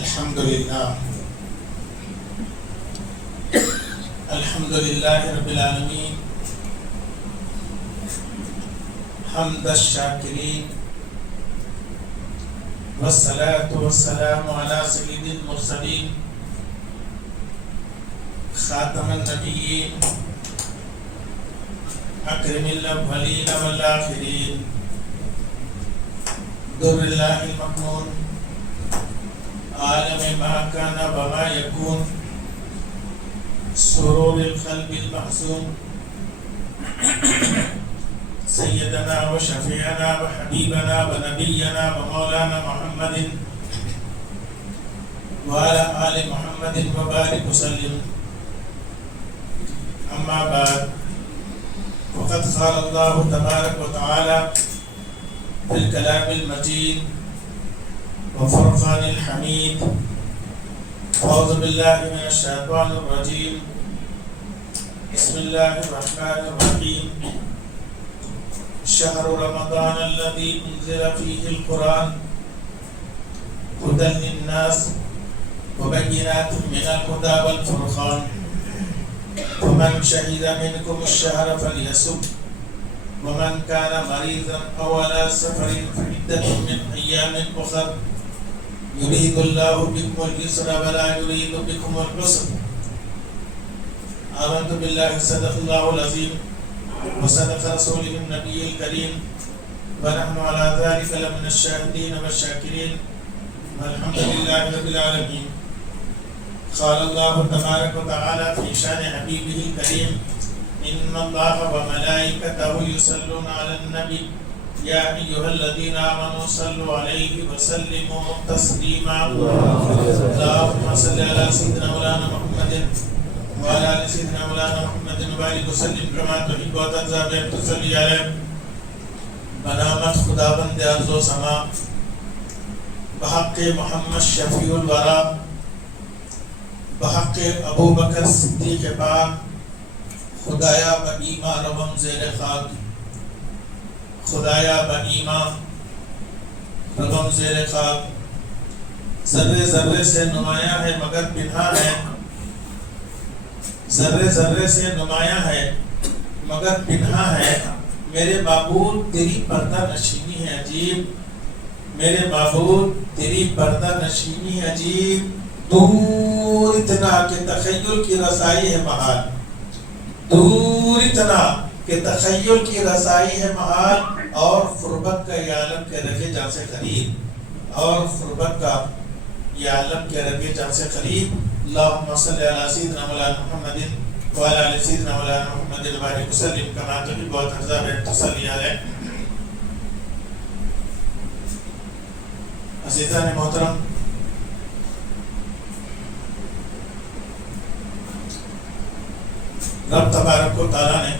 الحمد لله رب العالمين حمد الشاكرين والصلاة والسلام على سيد المرسلين خاتم النبيين أكرم الأولين والآخرين در الله المكنون عالم ما كان وما يكون سرور القلب المحزون سيدنا وشفيعنا وحبيبنا ونبينا ومولانا محمد وعلى آل محمد وبارك وسلم. أما بعد وقد قال الله تبارك وتعالى في الكلام المجيد وفرقان الحميد: أعوذ بالله من الشيطان الرجيم، بسم الله الرحمن الرحيم. شهر رمضان الذي أنزل فيه القرآن هدى للناس وبينات من الهدى والفرقان فمن شهد منكم الشهر فليصم ومن كان مريضا أو على سفر فعدة من أيام أخر يريد الله بكم اليسر ولا يريد بكم العسر. آمنت بالله صدق الله العظيم وصدق رسوله النبي الكريم ونحن على ذلك لمن الشاهدين والشاكرين والحمد لله رب العالمين. قال الله تبارك وتعالى في شان حبيبه الكريم: إن الله وملائكته يصلون على النبي يا أيها الذين آمنوا صلوا عليه وسلموا تسليما. اللهم صل على سيدنا مولانا محمد وعلى آل سيدنا مولانا محمد وبارك وسلم كما تحب وترضى بأن تصلي عليه. بنامت خداوند ارض و سما بحق محمد شفیع الورا بحق ابو بکر صدیق پاک خدایا بنیما روم زیر خاک خدایا بنیما روم زیر خاک ذرے ذرے سے نمایاں ہے مگر پنہا ہے ذرے ذرے سے نمایاں ہے مگر پنہا ہے. میرے معبود تیری پردہ نشینی ہے عجیب میرے معبود تیری پردہ نشینی ہے عجیب. دور اتنا کہ تخیل کی رسائی ہے محال دور اتنا کہ تخیل کی رسائی ہے محال اور قربت کا یہ عالم کے رگے جان سے قریب اور قربت کا یہ عالم کے رگے جان سے قریب. اللهم صل على سيدنا مولانا محمد وعلى آل سيدنا مولانا محمد وبارك وسلم كما تحب وترضى بأن تصلي عليه. عزیزان محترم، رب تبارک و تعالی نے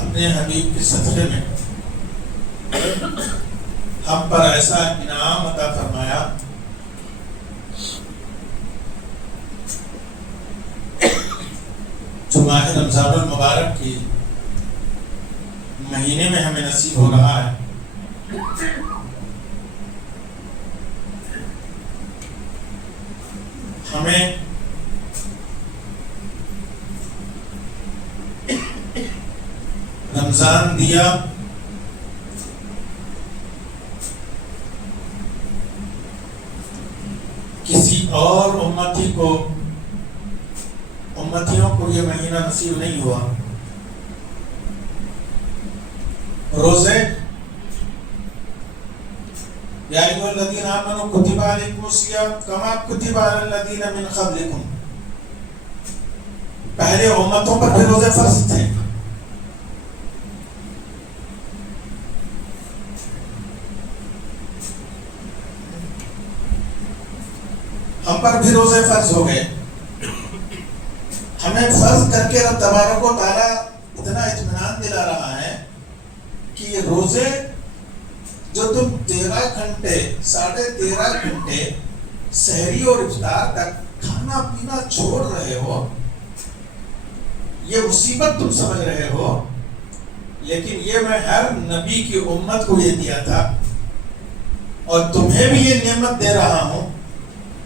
اپنے حبیب کے صدقے میں ہم پر ایسا انعام عطا فرمایا جو ماہ رمضان المبارک کی مہینے میں ہمیں نصیب ہو رہا ہے. ہمیں رمضان دیا کسی اور امتیوں کو یہ مہینہ نصیب نہیں ہوا. روزے یا ایھا الذین آمنوا کتب علیکم الصیام کما کتب علی الذین من قبلکم. پہلے امتوں پر بھی روزے فرض تھے. ہم پر بھی روزے فرض ہو گئے. ہمیں فرض کر کے رب تبارک و تعالیٰ اتنا اطمینان دلا رہا ہے کہ یہ روزے جو تم 13 گھنٹے 13.5 گھنٹے سحری اور افطار تک کھانا پینا چھوڑ رہے ہو، یہ مصیبت تم سمجھ رہے ہو، لیکن یہ میں ہر نبی کی امت کو یہ دیا تھا اور تمہیں بھی یہ نعمت دے رہا ہوں،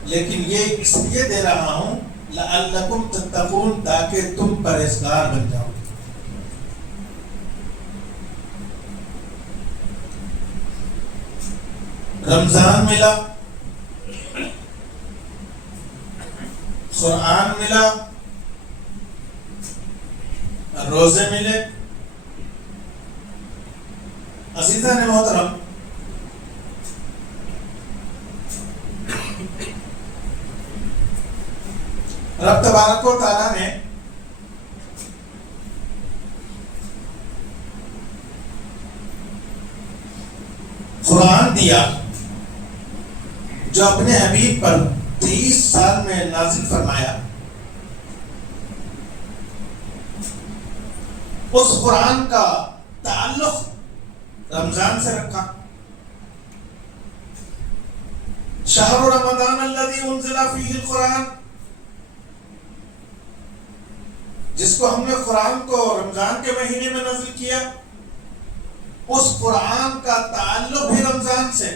لیکن یہ اس لیے دے رہا ہوں لعلکم تتقون، تاکہ تم پرہیزگار بن جاؤ۔ رمضان ملا، قرآن ملا، روزے ملے۔ عزیزان محترم، رب تبارک و تعالیٰ نے قرآن دیا جو اپنے حبیب پر 30 سال میں نازل فرمایا۔ اس قرآن کا تعلق رمضان سے رکھا۔ شہر رمضان الذی انزل فیہ القرآن، جس کو ہم نے قرآن کو رمضان کے مہینے میں نازل کیا، اس قرآن کا تعلق بھی رمضان سے۔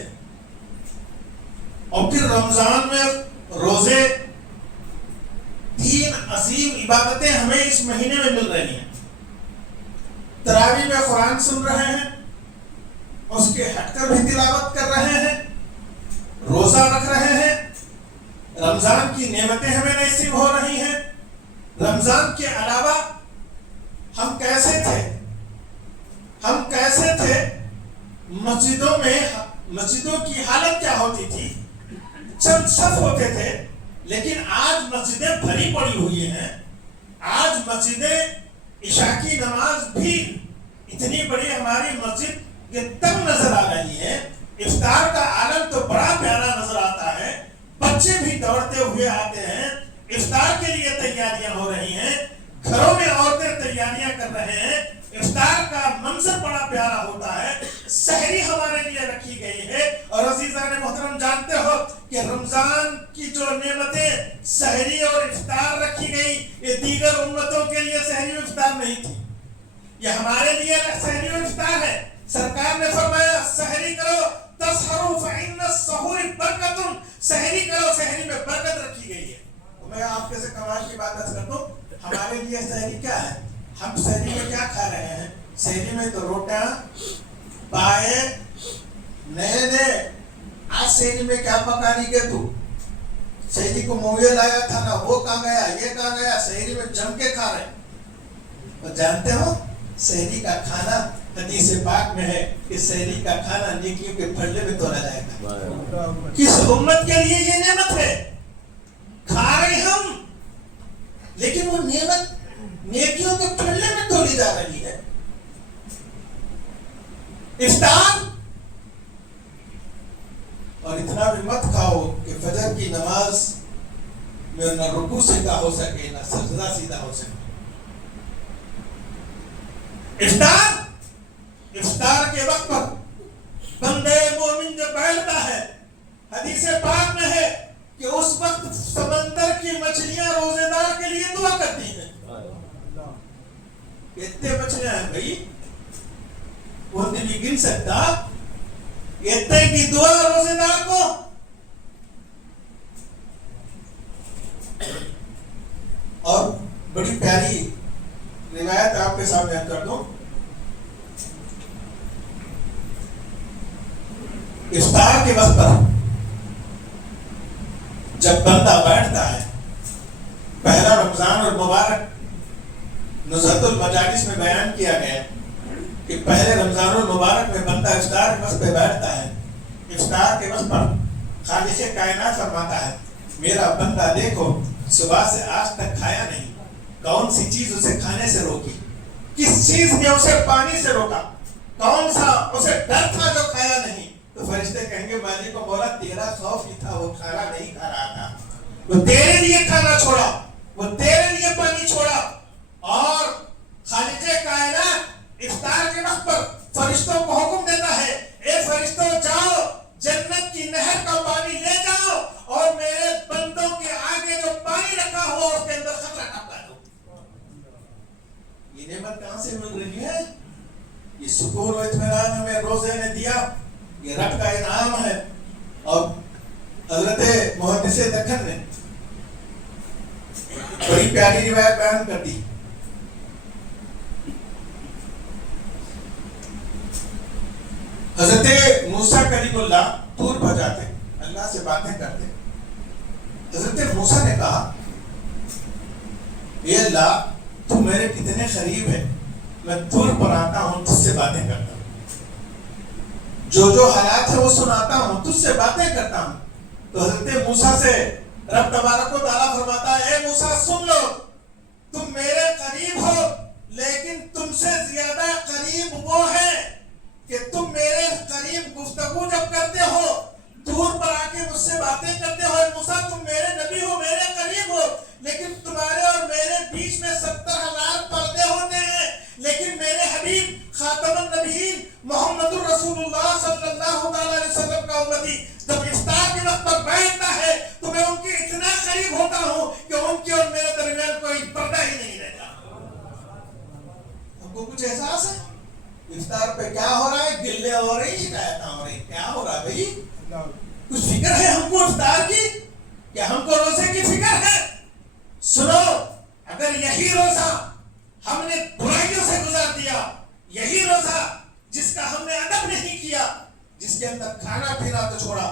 اور پھر رمضان میں روزے، 3 عظیم عبادتیں ہمیں اس مہینے میں مل رہی ہیں۔ تراویح میں قرآن سن رہے ہیں، اس کے ہٹ کر بھی تلاوت کر رہے ہیں، روزہ رکھ رہے ہیں، رمضان کی نعمتیں ہمیں نصیب ہو رہی ہیں۔ رمضان کے علاوہ ہم کیسے تھے؟ مسجدوں میں، مسجدوں کی حالت کیا ہوتی تھی؟ چند صف ہوتے تھے، لیکن آج مسجدیں بھری پڑی ہوئی ہیں۔ آج مسجدیں، عشاء کی نماز بھی اتنی بڑی ہماری مسجد یہ تنگ نظر آ رہی ہے۔ افطار کا عالم تو بڑا پیارا نظر آتا ہے، بچے بھی دوڑتے ہوئے آتے ہیں، افطار کے لیے تیاریاں ہو رہی ہیں، گھروں میں عورتیں تیاریاں کر رہے ہیں، افطار کا منظر بڑا پیارا ہوتا ہے، سحری ہمارے لیے رکھی گئی ہے۔ اور عزیزان محترم، جانتے ہو کہ رمضان کی جو نعمتیں سحری اور افطار رکھی گئی، یہ دیگر امتوں کے لیے سحری و افطار نہیں تھی، یہ ہمارے لیے سحری و افطار ہے۔ سرکار نے فرمایا سحری کرو، تسحروا فإن السحور برکۃ، سحری کرو، سحری میں برکت رکھی گئی ہے۔ میں آپ کے سے کمال کی بات کر دوں، ہمارے لیے سحری کیا ہے؟ ہم سحری میں کیا کھا رہے ہیں؟ سحری میں تو روٹیاں پائے نئے آج سحری میں کیا پکانی گے تو؟ سحری کو مویہ لایا تھا نا، وہ کہاں گیا، یہ کہاں گیا، سحری میں جم کے کھا رہے ہیں۔ اور جانتے ہو سحری کا کھانا حدیث پاک میں ہے کہ سحری کا کھانا نیکیوں کے پھڑے میں تولا جائے گا۔ کس امت کے لیے یہ نعمت ہے؟ کھا رہے ہم، لیکن وہ نعمت نیکیوں کے پھڑے میں تولی جا رہی ہے۔ افطار، اور اتنا بھی مت کھاؤ کہ فجر کی نماز میں نہ رکوع سیدھا ہو سکے نہ سجدہ سیدھا ہو سکے۔ افطار کے وقت پر بندے مومن جو بیٹھتا ہے، حدیث پاک میں ہے کہ اس وقت سمندر کی مچھلیاں روزے دار کے لیے دعا کرتی ہیں۔ کتنے مچھلیاں ہیں بھائی؟ وہ بھی گن سکتا؟ اتنے کی دعا روزے دار کو۔ اور بڑی پیاری روایت آپ کے سامنے کر دوں۔ افطار کے وقت پر جب بندہ بیٹھتا ہے، پہلا رمضان اور مبارک نزہت المجالس میں بیان کیا گیا کہ پہلے رمضان المبارک میں بندہ افطار کے وقت پہ بیٹھتا ہے۔ افطار کے وقت پر خالق کائنات فرماتا ہے میرا بندہ دیکھو صبح سے آج تک کھایا نہیں، کون سی چیز اسے کھانے سے روکی، کس چیز نے اسے پانی سے روکا، کون سا اسے ڈر تھا جو کھایا نہیں۔ تو فرشتے کہیں گے مالک کو مولا تیرا خوف ہی تھا، وہ کھانا نہیں کھا رہا تھا، وہ تیرے لیے کھانا چھوڑا، وہ تیرے لیے پانی چھوڑا۔ اور خالق کائنات افطار کے وقت پر فرشتوں کو حکم دیتا ہے اے فرشتوں جاؤ جنت کی نہر کا پانی لے جاؤ اور میرے بندوں کے آگے جو پانی رکھا ہوا اس کے اندر خطرہ ٹپکا دو۔ یہ نعمت کہاں سے مل رہی ہے؟ یہ سکون و اطمینان ہمیں روزے نے دیا، یہ رب کا انعام ہے۔ حضرت محدث دکن نے بڑی پیاری روایت بیان کر دی. حضرت موسیٰ کلیم اللہ طور پر جاتے، اللہ سے باتیں کرتے. حضرت موسیٰ نے کہا اے اللہ تو میرے کتنے قریب ہے، میں طور پر آتا ہوں تجھ سے باتیں کرتا ہوں، جو حالات ہے وہ سناتا ہوں، تجھ سے باتیں کرتا ہوں. تو حضرت موسیٰ سے رب تبارک و تعالیٰ فرماتا ہے اے موسیٰ سن لو، تم میرے قریب ہو لیکن تم سے زیادہ قریب وہ ہے کہ تم میرے قریب گفتگو جب کرتے ہو، دور پر آ کے مجھ سے باتیں کرتے ہو. موسیٰ تم میرے نبی ہو، میرے قریب ہو، لیکن تمہارے اور میرے بیچ میں 70,000 پردے ہوتے ہیں. لیکن میرے حبیب خاتم النبیین محمد الرسول اللہ صلی اللہ علیہ وسلم کا امتی جب افطار کے وقت پر بیٹھتا ہے تو میں ان کے اتنا قریب ہوتا ہوں کہ ان کے اور میرے درمیان کوئی پردہ ہی نہیں رہتا. ہم کو کچھ احساس ہے افطار پہ کیا ہو رہا ہے؟ گلے ہو رہی، شکایتیں ہو رہی، کیا ہو رہا ہے بھائی؟ کچھ فکر ہے ہم کو افطار کی؟ کیا ہم کو روزے کی فکر ہے؟ سنو، اگر یہی روزہ ہم نے برائیوں سے گزار دیا، یہی روزہ جس کا ہم نے ادب نہیں کیا، جس کے اندر کھانا پینا تو چھوڑا،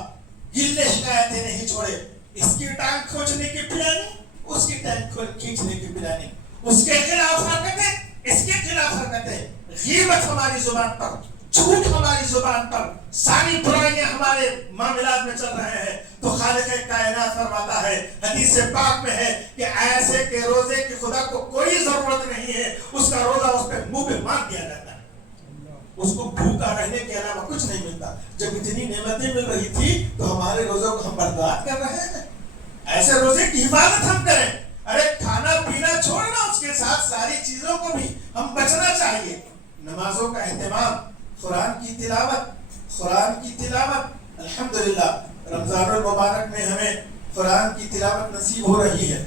گلے شکایتیں نہیں چھوڑے، اس کی ٹانگ کھینچنے کی پلانی، اس کی ٹانگ کھینچنے کی پلانی، اس کے خلاف حرکتیں، اس کے خلاف حرکتیں، غیبت ہماری زبان پر، جھوٹ ہماری زبان پر، ساری برائیاں ہمارے معاملات میں چل رہے ہیں. تو خالق کائنات فرماتا ہے، حدیث پاک میں ہے کہ ایسے کے روزے کی خدا کو کوئی ضرورت نہیں ہے، اس کا روزہ اس پہ منہ پہ مار دیا جاتا ہے، اس کو بھوکا رہنے کے علاوہ کچھ نہیں ملتا. جب اتنی نعمتیں مل رہی تھی تو ہمارے روزوں کو ہم برباد کر رہے ہیں. ایسے روزے کی حفاظت ہم کریں. ارے کھانا پینا چھوڑنا، اس کے ساتھ ساری چیزوں کو بھی ہم بچنا چاہیے. نمازوں کا اہتمام، قرآن کی تلاوت. الحمدللہ رمضان المبارک میں ہمیں قرآن کی تلاوت نصیب ہو رہی ہے.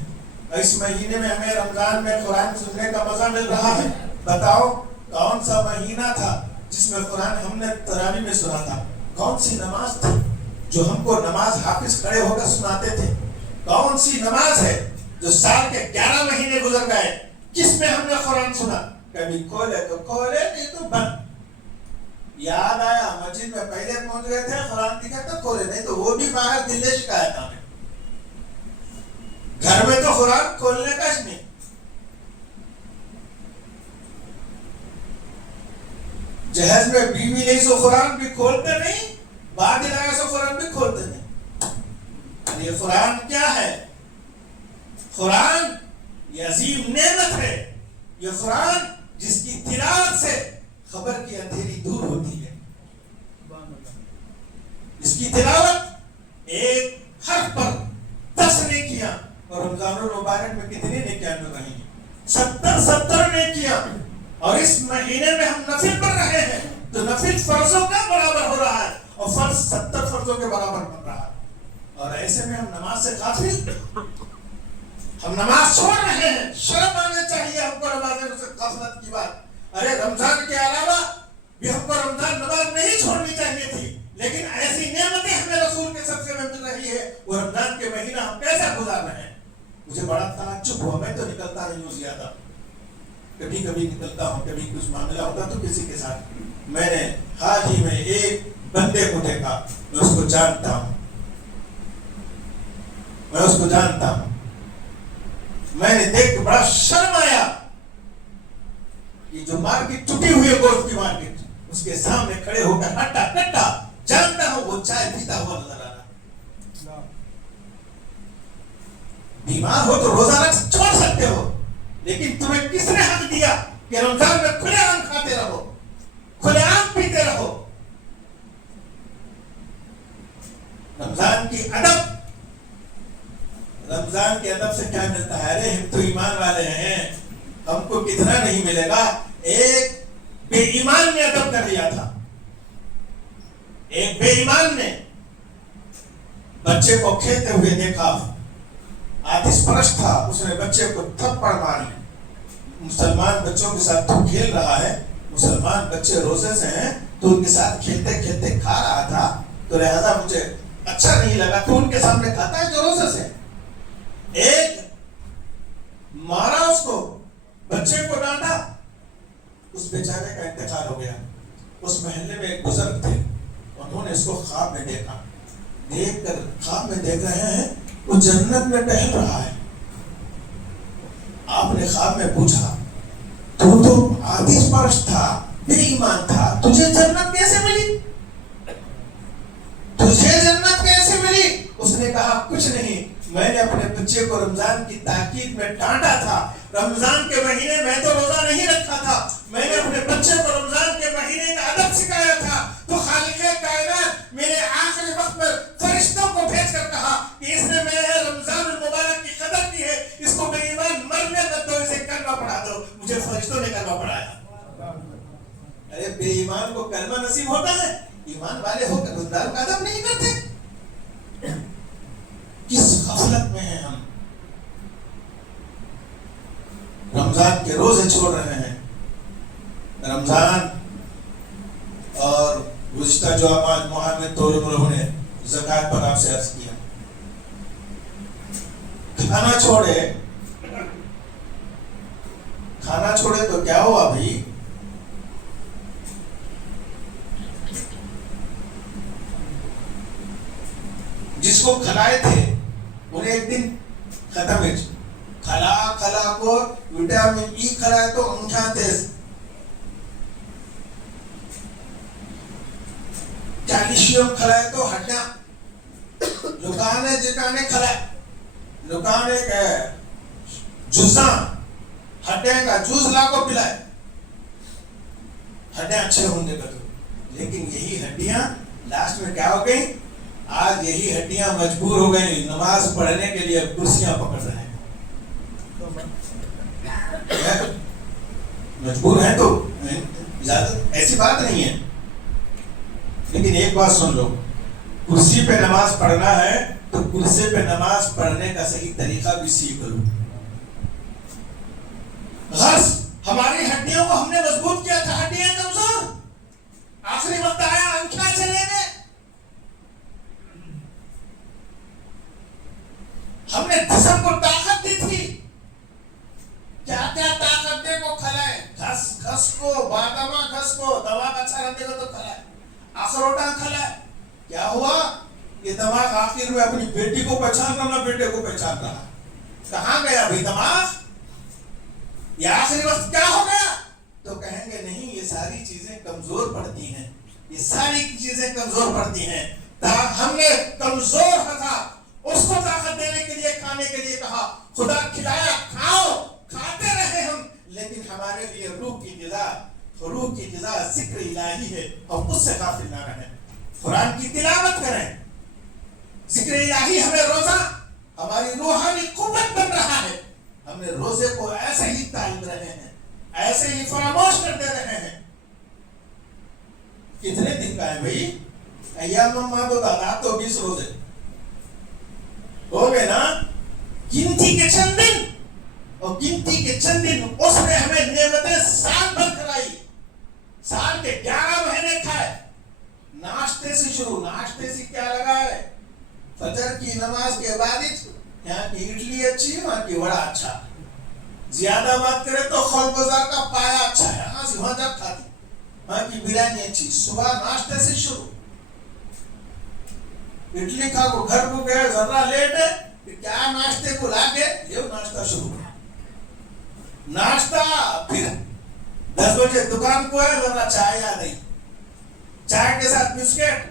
اس مہینے میں ہمیں رمضان میں قرآن سننے کا مزہ مل رہا ہے. بتاؤ کون سا مہینہ تھا جس میں قرآن ہم نے تراویح میں سنا تھا؟ کون سی نماز تھی جو ہم کو نماز حافظ کھڑے ہو کر سناتے تھے؟ کون سی نماز ہے جو سال کے 11 مہینے گزر گئے جس میں ہم نے قرآن سنا؟ کبھی کھولے تو کھولے، نہیں تو بند. یاد آیا مسجد میں پہلے پہنچ گئے تھے، قرآن دکھا تو کھولے، نہیں تو وہ بھی باہر گلے شکایتیں میں. گھر میں تو قرآن کھولنے کا نہیں. جہاز میں بیوی نہیں سو قرآن بھی کھولتے نہیں، بعد لگا سو قرآن بھی کھولتے نہیں. یہ قرآن کیا ہے؟ قرآن یہ عظیم نعمت ہے. یہ قرآن جس کی تلاوت سے خبر کی اندھیری دور ہوتی ہے. اس کی تلاوت ایک حرف پر 10 نیکیاں، اور رمضان المبارک میں کتنی نیکیاں مل رہی ہیں؟ 70 نیکیاں. اور اس مہینے میں ہم نفل پڑھ رہے ہیں تو نفل فرضوں کا برابر ہو رہا ہے، اور فرض 70 فرضوں کے برابر بن رہا ہے. اور ایسے میں ہم نماز سے غافل، ہم نماز چھوڑ رہے ہیں. شرم آنا چاہیے ہم کو نماز سے غفلت کی بات. ارے رمضان کے علاوہ بھی ہم کو رمضان نماز نہیں چھوڑنی چاہیے تھی، لیکن ایسی نعمتیں ہمیں رسول کے صدقے میں مل رہی ہے، وہ رمضان کے مہینہ ہم کیسے گزار رہے ہیں؟ مجھے بڑا تعجب ہوا. میں تو نکلتا نہیں ہوں زیادہ، کبھی کبھی نکلتا ہوں، کبھی کچھ معاملہ ہوتا تو کسی کے ساتھ. میں نے حال ہی میں ایک بندے کو دیکھا، میں اس کو جانتا ہوں، میں نے دیکھ کے بڑا شرم آیا. یہ جو مارکیٹ ٹوٹی ہوئی ہے گوشت کی مارکیٹ، اس کے سامنے کھڑے ہو کر ہٹا کٹا، جانتا ہوں وہ چائے پیتا ہوا نظر آ رہا. بیمار ہو تو روزہ رکھ چھوڑ سکتے ہو، لیکن تمہیں کس نے حق دیا کہ رمضان میں کھلے عام کھاتے رہو، کھلے عام پیتے رہو؟ رمضان کے ادب سے کیا ملتا ہے؟ ارے ہم تو ایمان والے ہیں، ہم کو کتنا نہیں ملے گا. ایک بے ایمان نے ادب کر لیا تھا. ایک بے ایمان نے بچے کو کھیلتے ہوئے دیکھا، آتش پرست تھا، اس نے بچے کو تھپڑ ماری. مسلمان بچوں کے ساتھ تو کھیل رہا ہے، مسلمان بچے روزے سے ہیں تو ان کے ساتھ کھیلتے کھیلتے کھا رہا تھا، تو لہذا مجھے اچھا نہیں لگا تو ان کے سامنے کھاتا ہے جو روزے سے. ایک مارا اس کو, بچے کو ڈانٹا, اس بیچارے کا انتقال ہو گیا. اس محلے میں ایک بزرگ تھے, انہوں نے اس کو خواب میں دیکھا. دیکھ کر خواب میں دیکھ رہے ہیں وہ جنت میں ٹہل رہا ہے. آپ نے خواب میں پوچھا, تو آتش پرست تھا, بے ایمان تھا, تجھے جنت کیسے ملی؟ تجھے جنت کیسے ملی؟ اس نے کہا کچھ نہیں, میں نے اپنے بچے کو رمضان کی تاکید میں ڈانٹا تھا. رمضان کے مہینے میں تو روزہ نہیں رکھا تھا, میں نے اپنے بچے کو رمضان کے مہینے کا ادب سکھایا تھا. تو خالق کائنات میرے آخری وقت میں فرشتوں کو بھیج کر کہا کہ اس نے میں رمضان المبارک کی قدر کی ہے, اس کو بے ایمان مرنے مت دو, اسے کلمہ پڑھا دو. مجھے فرشتوں نے کلمہ پڑھایا. ارے بے ایمان کو کلمہ نصیب ہوتا ہے, ایمان والے ہو کر روزداروں کا ادب نہیں کرتے. کس غفلت میں ہیں ہم. رمضان کے روزے چھوڑ رہے ہیں. رمضان اور گزشتہ جو ماہ میں تو لوگوں نے زکات پر آپ سے عرض کیا, کھانا چھوڑے تو کیا ہوا بھائی؟ جس کو کھلائے تھے انہیں ایک دن ختم ہے. کھلا کو وٹامن ای کھلائے تو انٹھا تیز, کیلشیم کھلائے تو ہڈیاں, لکانے جکانے کھلائے, لکانے کا جوساں ہڈیاں کا جوس لا کو پلائے, ہڈیاں اچھے ہونے کا. لیکن یہی ہڈیاں لاسٹ میں کیا ہو گئی؟ آج یہی ہڈیاں مجبور ہو گئی نماز پڑھنے کے لیے کرسیاں پکڑ رہے ہیں. مجبور ہیں تو ایسی بات نہیں ہے, لیکن ایک بات سن لو, کرسی پہ نماز پڑھنا ہے تو کرسی پہ نماز پڑھنے کا صحیح طریقہ بھی سیکھ لو. غرض ہماری ہڈیوں کو ہم نے مضبوط کیا تھا, ہڈیاں کمزور, آخری وقت آیا ہم کیا چلیں گے. ہم نے جسم کو طاقت دی تھی, کیا کیا طاقت دے کو کھلائے, گھس کو, بادامہ گھس کو, دماغ اچھا رہنے کو تو کھلائے, اخروٹاں کھلائے. کیا ہوا؟ یہ دماغ آخر میں اپنی بیٹی کو پہچان رہا, نہ بیٹے کو پہچان رہا. کہاں گیا بھائی دماغ؟ یہ آخری وقت کیا ہو گیا؟ تو کہیں گے نہیں, یہ ساری چیزیں کمزور پڑتی ہیں, یہ ساری چیزیں کمزور پڑتی ہیں. ہم نے کمزور تھا, اس کو طاقت دینے کے لیے کھانے کے لیے کہا, خدا کھلایا, کھاؤ, کھاتے رہے ہم, لیکن ہمارے لیے روح کی غذا ذکر الہی ہے, ہم اس سے غافل نہ رہیں. قرآن کی تلاوت کریں, ذکر الہی ہمیں روزہ ہماری روحانی قوت بن رہا ہے. ہم نے روزے کو ایسے ہی ٹال رہے ہیں, ایسے ہی فراموش کر دے رہے ہیں. کتنے دن کا ہے بھائی؟ ایام مادو دادا تو 20 روزے ہو گئے نا, گنتی کے چند دن, اور گنتی کے چند دن اس نے ہمیں نعمتیں سال بھر کرائی. سال کے 11 مہینے کھائے. ناشتے سے شروع, ناشتے سے کیا لگا ہے؟ فجر کی نماز کے بعد یہاں کی اڈلی اچھی ہے, وہاں کی وڑا اچھا. زیادہ بات کرے تو خول بازار کا پایا اچھا ہے, وہاں جب کھاتی, وہاں کی بریانی اچھی. صبح ناشتے سے شروع, اڈلی کھا کو گھر کو گئے, ذرا لیٹ ہے, کیا ناشتے کو لا کے یہ ناشتہ شروع کر. ناشتہ پھر 10 بجے دکان کو ہے, ذرا چائے یا نہیں, چائے کے ساتھ بسکٹ.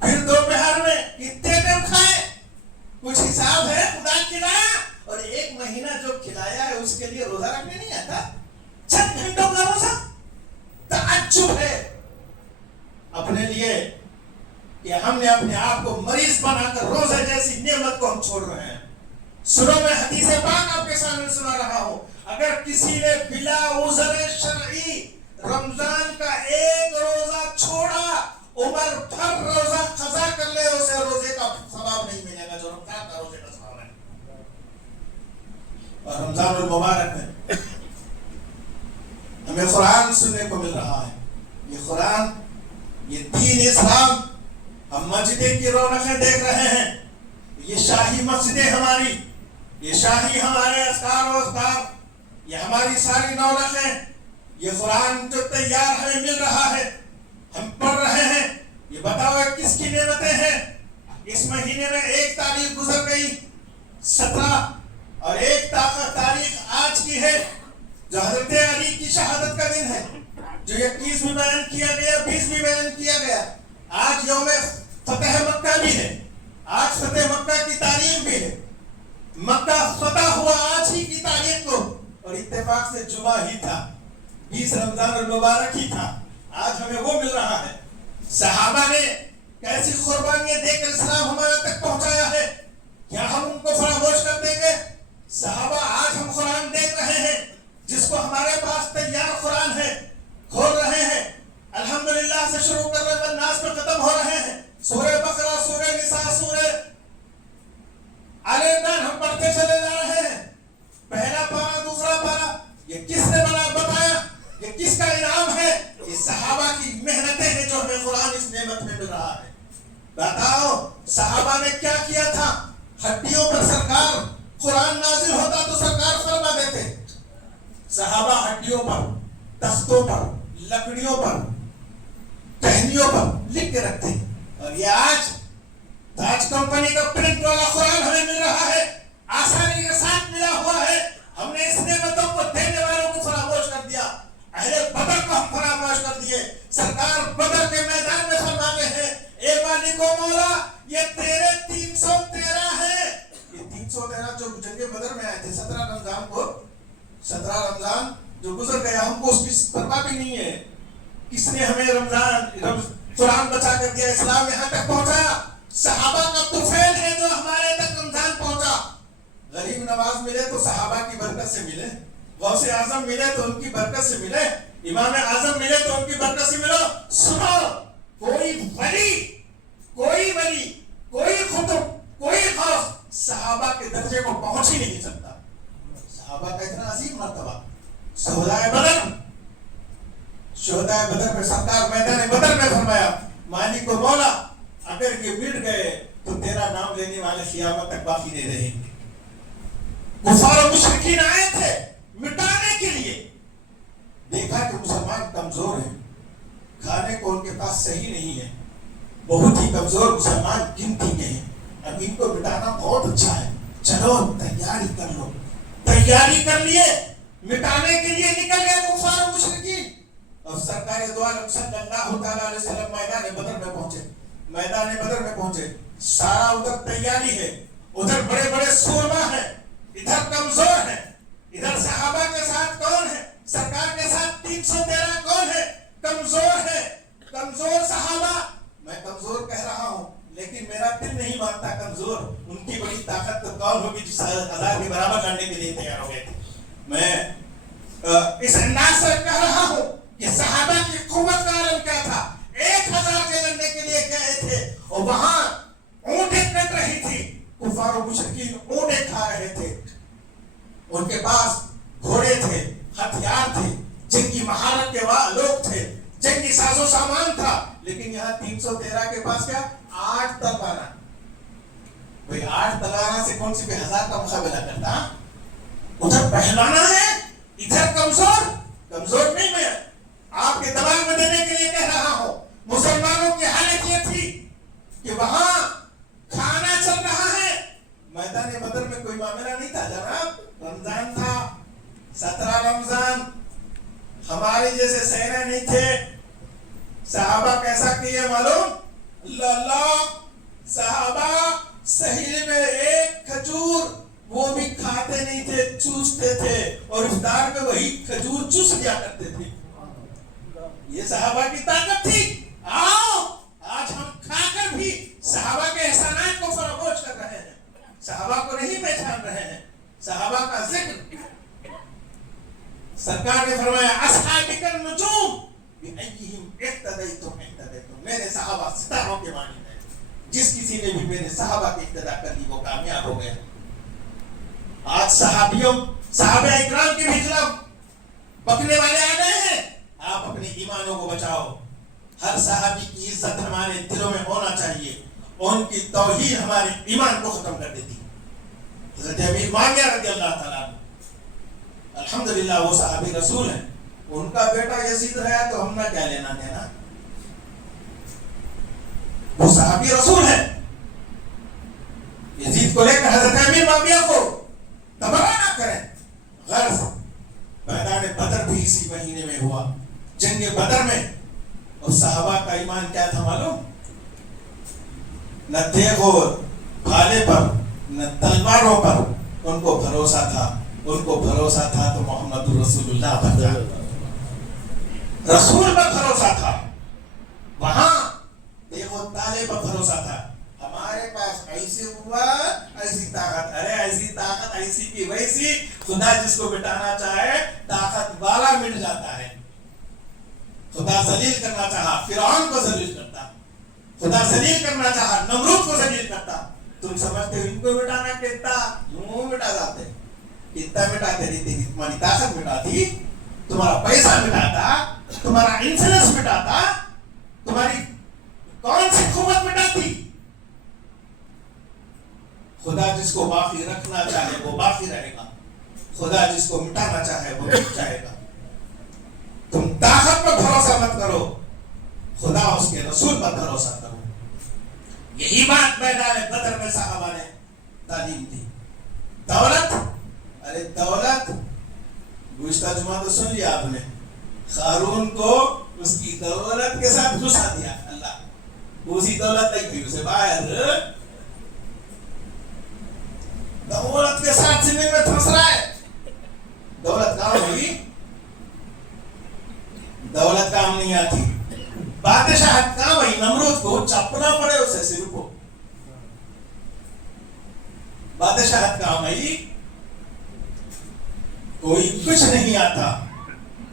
پھر دوپہر میں کتنے ٹائم کھائے, کچھ حساب ہے؟ خدا کھلایا, اور 1 مہینہ جو کھلایا ہے اس کے لیے روزہ رکھنے نہیں آتا. 6 گھنٹوں کا روزہ. تعجب ہے اپنے لیے کہ ہم نے اپنے آپ کو مریض بنا کر روزے جیسی نعمت کو ہم چھوڑ رہے ہیں. سنو, میں حدیث پاک آپ کے سامنے سنا رہا ہوں. اگر کسی نے بلا عذر شرعی رمضان کا 1 روزہ چھوڑا, عمر بھر روزہ قضا کر لے, اسے روزے کا ثواب نہیں ملے گا جو رمضان کا روزے کا ثواب ہے. اور رمضان المبارک میں ہمیں قرآن سننے کو مل رہا ہے. یہ قرآن, یہ دین اسلام ہم مسجدیں کی رونقیں دیکھ رہے ہیں، یہ شاہی مسجدیں ہماری، یہ شاہی ہمارے اذکار و اذکار، یہ ہماری ساری رونقیں، یہ قرآن جو تیار ہمیں مل رہا ہے، ہم پڑھ رہے ہیں، یہ بتاؤ کس کی نعمتیں ہیں؟ اس مہینے میں ایک تاریخ گزر گئی 17 اور ایک تاریخ آج کی ہے جو حضرت علی کی شہادت کا دن ہے، جو 21 بھی بیان کیا گیا، 20 بھی بیان کیا گیا۔ آج یوم فتح مکہ بھی ہے، آج فتح مکہ کی تاریخ بھی ہے، مکہ فتح ہوا آج ہی کی تاریخ کو، اور اتفاق سے جمعہ ہی تھا، 20 رمضان المبارک ہی تھا، آج ہمیں وہ مل رہا ہے۔ صحابہ نے کیسی قربانیاں دے کر اسلام ہمارے تک پہنچایا ہے، کیا ہم ان کو فراموش کر دیں گے؟ صحابہ آج ہم قرآن دیکھ رہے ہیں، جس کو ہمارے پاس تیار قرآن ہے، کھول رہے ہیں، الحمدللہ سے شروع کر رہے ہیں، الناس میں ختم ہو رہے ہیں، سورہ بقرہ، سورہ نساء، سورہ آل عمران ہم پڑھتے چلے جا رہے ہیں، پہلا پارہ، دوسرا پارہ، یہ کس نے بتایا؟ یہ کس کا انعام ہے؟ یہ صحابہ کی محنتیں ہیں جو ہمیں قرآن اس نعمت میں مل رہا ہے۔ بتاؤ صحابہ نے کیا کیا تھا؟ ہڈیوں پر سرکار قرآن نازل ہوتا تو سرکار فرما دیتے، صحابہ ہڈیوں پر، تختوں پر، لکڑیوں پر، ٹہنیوں پر لکھ کے رکھتے، اور یہ آج تاج کمپنی کا پرنٹ والا قرآن ہمیں مل رہا ہے، آسانی کے ساتھ ملا ہوا ہے۔ ہم نے اس نعمتوں کو دینے والوں کو فراموش کر دیا، اہل بدر کو ہم فراموش کر دیے۔ سرکار بدر کے میدان میں فرماتے ہیں، اے مالک و مولا، یہ تیرے 313 ہیں، یہ 313 جو جنگ بدر میں آئے تھے 17 رمضان کو، 17 رمضان جو گزر گیا، ہم کو اس کی پرواہ بھی نہیں ہے۔ کس نے ہمیں قرآن بچا کر دیا، اسلام یہاں تک پہنچایا؟ صحابہ کا طفیل ہے جو ہمارے تک رمضان پہنچا۔ غریب نواز ملے تو صحابہ کی برکت سے ملے، غوث اعظم ملے تو ان کی برکت سے ملے، امام اعظم ملے تو ان کی برکت سے ملو۔ سنو، کوئی ولی، کوئی قطب، کوئی غوث صحابہ کے درجے کو پہنچ ہی نہیں سکتا۔ صحابہ کا اتنا عظیم مرتبہ، شہدائے بدر میں سرکار میدان بدر میں فرمایا، مالک و مولا، اگر یہ مٹ گئے تو تیرا نام لینے والے قیامت تک باقی نہیں رہیں گے۔ کفار و مشرکین آئے تھے مٹانے کے لیے، دیکھا کہ مسلمان کمزور ہیں، کھانے کو ان کے پاس صحیح نہیں ہے، بہت ہی کمزور مسلمان گنتی کے ہیں، اب ان کو مٹانا بہت اچھا ہے، چلو تیاری کر لو۔ تیاری کر لیے، مٹانے کے لیے نکل گئے کفار و مشرکین، اور سرکار دو عالم صلی اللہ تعالی علیہ وسلم میدان بدر میں پہنچے، سارا ادھر تیاری ہے، ادھر بڑے بڑے سورما ہیں، ادھر کمزور ہیں، ادھر صحابہ کے ساتھ کون ہے؟ سرکار کے ساتھ 313 کون ہے؟ کمزور ہے، کمزور صحابہ۔ میں کمزور کہہ رہا ہوں لیکن میرا دل نہیں مانتا کمزور، ان کی بڑی طاقت تو کون ہوگی جو 1000 کے برابر کرنے کے لیے تیار ہو گئے تھے۔ میں اس انداز سے کہہ رہا ہوں کہ صحابہ کی قوت کا عالم کیا تھا، 1000 کے لڑنے کے لیے گئے تھے، اور وہاں اونٹیں کٹ رہی تھی، کفار و مشرکین اونٹیں کھا رہے تھے، ان کے پاس گھوڑے تھے، ہتھیار تھے، جنگی مہارت کے لوگ تھے، جنگی ساز و سامان تھا، لیکن یہاں 313 کے پاس کیا؟ 8 تلوار۔ بھئی 8 تلوار سے کون سی بھی 1000 کا مقابلہ کرتا؟ ادھر پہلانا ہے، ادھر کمزور نہیں۔ میں آپ کے دباؤ میں دینے کے لیے کہہ رہا ہوں، مسلمانوں کی حالت یہ تھی کہ وہاں کھانا چل رہا ہے، میدان بدر میں کوئی معاملہ نہیں تھا جناب، رمضان تھا، 17 رمضان، ہمارے جیسے سینا نہیں تھے۔ صحابہ کیسا کیے معلوم؟ اللہ، صحابہ صحیح میں ایک کھجور وہ بھی کھاتے نہیں تھے، چوستے تھے، اور افطار میں وہی کھجور چوس لیا کرتے تھے۔ یہ صحابہ کی طاقت تھی۔ آؤ آج ہم کھا کر بھی صحابہ کے احسانات کو فراموش کر رہے ہیں، صحابہ کو نہیں پہچان رہے ہیں، صحابہ کا ذکر۔ سرکار نے فرمایا، اصحابک النجوم بأیہم اقتدیتم اہتدیتم، میرے صحابہ ستاروں کے مانند ہیں، جس کسی نے بھی میرے صحابہ کی اقتدا کر لی وہ کامیاب ہو گیا۔ آج صحابہ اکرام کے بھی خلاف بکنے والے آ گئے ہیں، آپ اپنے ایمانوں کو بچاؤ۔ ہر صحابی کی عزت ہمارے دلوں میں ہونا چاہیے۔ ان کی توہین ہمارے ایمان کو ختم کر دیتی. حضرت امیر معاویہ رضی اللہ تعالیٰ الحمدللہ وہ صحابی رسول ہیں. ان کا بیٹا یزید رہا تو ہم نے کیا لینا دینا. وہ صحابی رسول ہیں. یزید کو لے کر حضرت امیر معاویہ کو تباہ نہ کریں. غرض میدان بدر بھی اسی مہینے میں ہوا. جنگ بدر میں اور صحابہ کا ایمان کیا تھا معلوم؟ نہ تیغ و بھالے پر نہ تلواروں پر ان کو بھروسہ تھا. ان کو بھروسہ تھا تو محمد رسول اللہ پر رسول پر بھروسہ تھا. وہاں تیغ و تالے پر بھروسہ تھا. ہمارے پاس ایسی قوت ایسی طاقت. ارے ایسی طاقت ایسی کی ویسی. خدا جس کو مٹانا چاہے طاقت والا مٹ جاتا ہے. خدا ذلیل کرنا چاہا فرعون کو ذلیل کرتا. خدا ذلیل کرنا چاہا نمرود کو ذلیل کرتا. تم سمجھتے ہو ان کو مٹانا کتنا یوں مٹا جاتے. کتنا مٹاتے رہتے. تمہاری طاقت مٹاتی, تمہارا پیسہ مٹاتا, تمہارا انفلوئنس مٹاتا, تمہاری کون سی قوت مٹاتی. خدا جس کو باقی رکھنا چاہے وہ باقی رہے گا. خدا جس کو مٹانا چاہے وہ مٹ جائے گا. تم طاقت پر بھروسہ مت کرو, خدا اس کے رسول پر بھروسہ کرو. یہی بات میدان بدر میں صحابہ نے تعلیم دی. دولت, ارے دولت گزشتہ جمعہ تو سن لیا آپ نے. قارون کو اس کی دولت کے ساتھ گھسا دیا اللہ. اسی دولت نہیں تھی اسے باہر. دولت کے ساتھ زمین میں پھنس رہا ہے. دولت کام ہوئی, دولت کام نہیں آتی. بادشاہت کام ہوئی. نمرود کو چپنا پڑے اسے سر کو. بادشاہت کام آئی. کوئی کچھ نہیں آتا.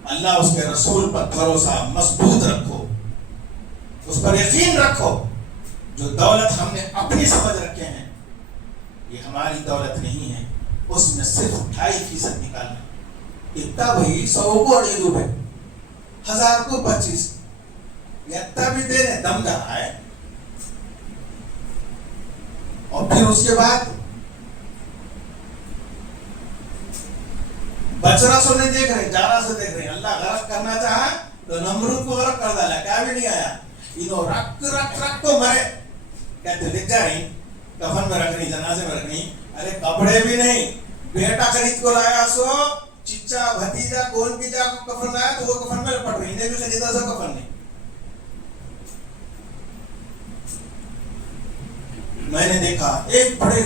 اللہ اس کے رسول پر بھروسہ مضبوط رکھو, اس پر یقین رکھو. جو دولت ہم نے اپنی سمجھ رکھے ہیں یہ ہماری دولت نہیں ہے. اس میں صرف 2.5% نکالنا. اتنا بھائی 100 کو 2.5 روپے, 1000 کو 25, اتنا بھی دینے دم جا رہا ہے. اور پھر اس کے بعد بچرا سو نہیں دیکھ رہے, جارا سے دیکھ رہے. اللہ غرق کرنا چاہا تو نمرود کو غرق کر ڈالا. کیا بھی نہیں آیا. انہوں رکھ رکھ رکھ تو مرے. کہتے لکھ جا رہی کفن میں رکھنی, جنازے میں رکھنی. ارے کپڑے بھی نہیں, بیٹا خرید کو لایا سو چچا بھتیجا کون کی جا کو کفن لایا تو وہ کفن میں لپٹ رہی. انہیں بھی خریدا سو کفن نہیں. میں نے دیکھا ایک بڑے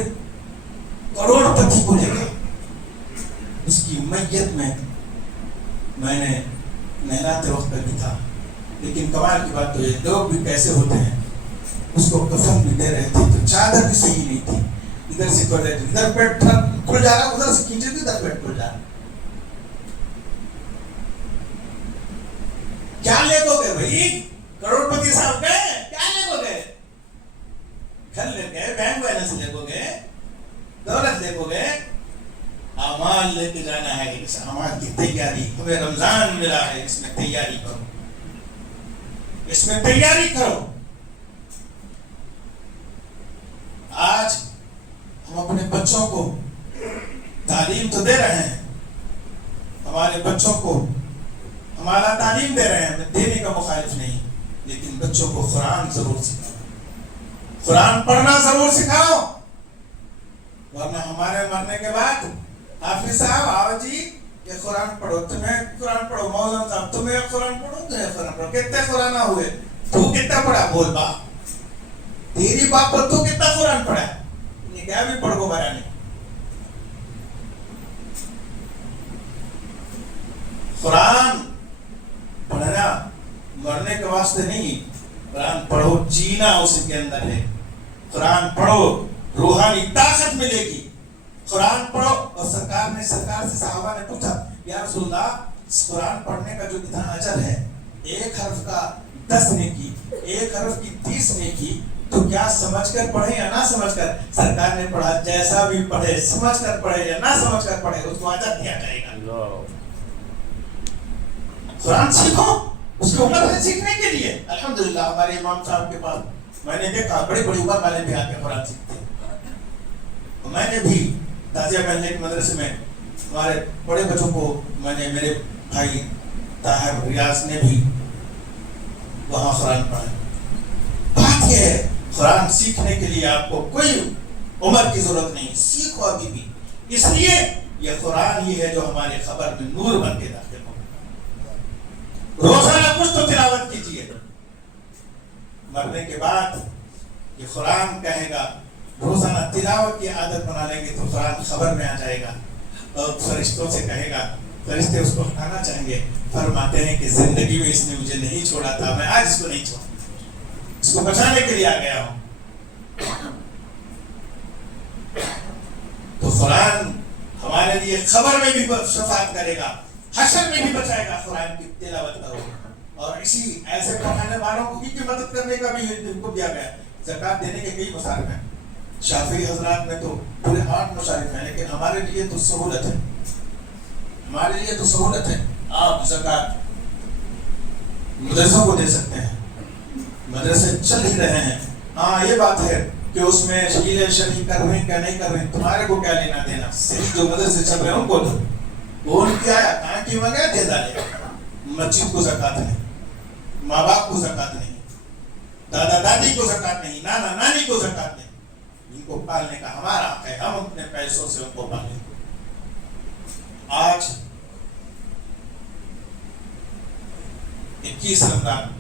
کروڑ پتی کو دیکھا, اس کی میت میں نے نہلاتے وقت بھی تھا. لیکن کمال کی بات تو یہ لوگ بھی کیسے ہوتے ہیں. اس کو کفن بھی دے رہے تھے تو چادر بھی صحیح نہیں تھی. ادھر سے کر رہے تھے, ادھر پیٹ کھل جا رہا, ادھر سے کھینچے تھے ادھر پیٹ کھل جا رہا. کیا لے کو گے بھائی؟ کروڑ پتی صاحب گئے, کیا لے کو گئے؟ گھر لے گئے, بینک بیلنس لے کو گئے, دولت لے کو گئے. اعمال لے کے جانا ہے. اس اعمال کی تیاری, ہمیں رمضان ملا ہے, اس میں تیاری کرو, اس میں تیاری کرو. آج ہم اپنے بچوں کو تعلیم تو دے رہے ہیں, ہمارے بچوں کو ہمارا تعلیم دے رہے ہیں, دینے کا مخالف نہیں, لیکن بچوں کو قرآن ضرور سکھاؤ, قرآن پڑھنا ضرور سکھاؤ. ورنہ ہمارے مرنے کے بعد حافظ صاحب آؤ جی یہ قرآن پڑھو, تمہیں قرآن پڑھو, مولانا صاحب تمہیں قرآن پڑھو, تمہیں قرآن پڑھو. کتنے قرآن ہوئے؟ تو کتنا پڑھا بول با, تیری باپ پر تو کتنا قرآن پڑھا؟ یہ کیا بھی پڑھ کو بھایا نہیں. قرآن پڑھنا مرنے کے واسطے نہیں, قرآن پڑھو جینا اس کے اندر ہے. قرآن پڑھو روحانی طاقت ملے گی. قرآن پڑھو. اور سرکار سے صحابہ نے پوچھا یا رسول اللہ قرآن پڑھنے کا جو اتنا اجر ہے, ایک حرف کا 10 نیکی, ایک حرف کی 30 نیکی, تو کیا سمجھ کر پڑھے یا نہ سمجھ کر؟ سرکار نے پڑھا جیسا بھی پڑھے, سمجھ کر پڑھے یا نہ سمجھ کر پڑھے, اس کو اجر دیا جائے گا. قرآن سیکھو, اس کی عمر ہے سیکھنے کے لیے. الحمدللہ ہمارے امام صاحب کے پاس میں نے دیکھا بڑی بڑی عمر والے بھی آ کے قرآن سیکھتے ہیں. میں نے بھی تازیہ پہننے کے مدرسے میں ہمارے بڑے بچوں کو میں نے میرے بھائی طاہر ریاض نے بھی وہاں قرآن پڑھا. بات یہ ہے قرآن سیکھنے کے لیے آپ کو کوئی عمر کی ضرورت نہیں, سیکھو ابھی بھی. اس لیے یہ قرآن ہی ہے جو ہمارے خبر میں نور بن کے داخل ہو. روزانہ کچھ تو تلاوت کیجیے. مرنے کے بعد یہ قرآن کہے گا, روزانہ تلاوت کی عادت بنا لیں گے تو قرآن خبر میں آ جائے گا اور فرشتوں سے کہے گا, فرشتے اس کو ہٹانا چاہیں گے. فرماتے ہیں کہ زندگی میں اس نے مجھے نہیں چھوڑا تھا, میں آج اس کو نہیں چھوڑا, اس کو بچانے کے لیے آ گیا ہوں. تو قرآن ہمارے لیے خبر میں بھی شفاعت کرے گا, حشر میں بھی بچائے گا. قرآن کی تلاوت کرو. اور اسی ایسے پڑھانے والوں کو کی مدد کرنے کا بھی ان کو دیا گیا. زکات دینے کے کئی مصارف ہیں. شافعی حضرات میں تو پورے 8 مصارف ہیں, لیکن ہمارے لیے تو سہولت ہے, ہمارے لیے تو سہولت ہے. آپ زکات مدرسوں کو دے سکتے ہیں, مدرسے چل ہی رہے ہیں. ہاں یہ بات ہے کہ اس میں شکیلیں شرعی کر رہے ہیں کیا نہیں کر رہے ہیں, تمہارے کو کیا لینا دینا. صرف جو مدرسے چل رہے ہیں ان کو دو. وہ ان کی آیا کہاں کی وغیرہ دے ڈالے. مسجد کو زکات نہیں, ماں باپ کو زکات نہیں, دادا دادی کو زکات نہیں, نانا نانی کو زکات نہیں. ان کو پالنے کا ہمارا حق ہے, ہم اپنے پیسوں سے ان کو پالیں. آج 21 رمضان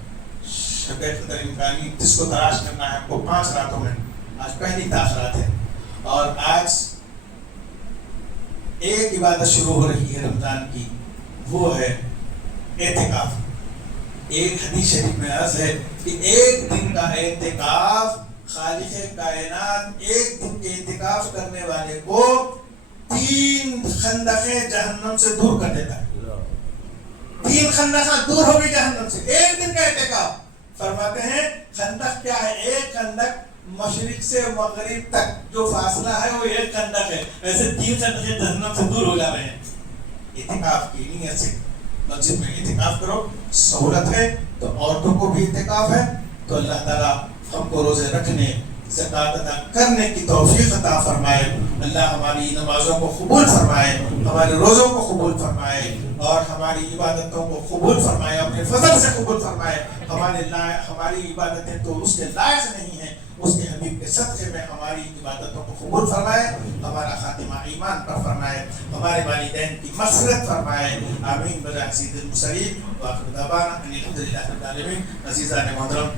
شب قدر امکانی جس کو تلاش کرنا ہے آپ کو 5 راتوں میں, آج پہلی تاخرات ہے. اور آج ایک عبادت شروع ہو رہی ہے رمضان کی, وہ ہے اعتکاف. ایک حدیث شریف میں عرض ہے کہ ایک دن کا اعتکاف خالق کائنات ایک دن کے اعتکاف کرنے والے کو 3 خندقیں جہنم سے دور کر دیتا ہے. 3 خندقیں دور ہو گئی جہنم سے, ایک دن کا اعتکاف. فرماتے ہیں خندق کیا ہے؟ ایک خندق مشرق سے مغرب تک جو فاصلہ ہے وہ ایک خندق ہے. ایسے 3 خندقیں جہنم سے دور ہو جا رہے ہیں. اعتکاف کی نیت سے مسجد میں اعتکاف کرو, سہولت ہے. تو عورتوں کو بھی اعتکاف ہے. تو اللہ تعالیٰ ہم کو روزے رکھنے, زکات ادا کرنے کی توفیق عطا فرمائے. اللہ ہماری نمازوں کو قبول فرمائے, ہمارے روزوں کو قبول فرمائے, اور ہماری عبادتوں کو قبول فرمائے, اپنے فضل سے قبول فرمائے. ہماری عبادتیں تو اس کے لائق نہیں ہیں, اس کے حبیب کے صدقے میں ہماری عبادتوں کو قبول فرمائے. ہمارا خاتمہ ایمان پر فرمائے, ہمارے والدین کی مغفرت فرمائے. آمین بجاہ سید المرسلین. وآخر دعوانا ان الحمد للہ رب العالمین. عزیزان محترم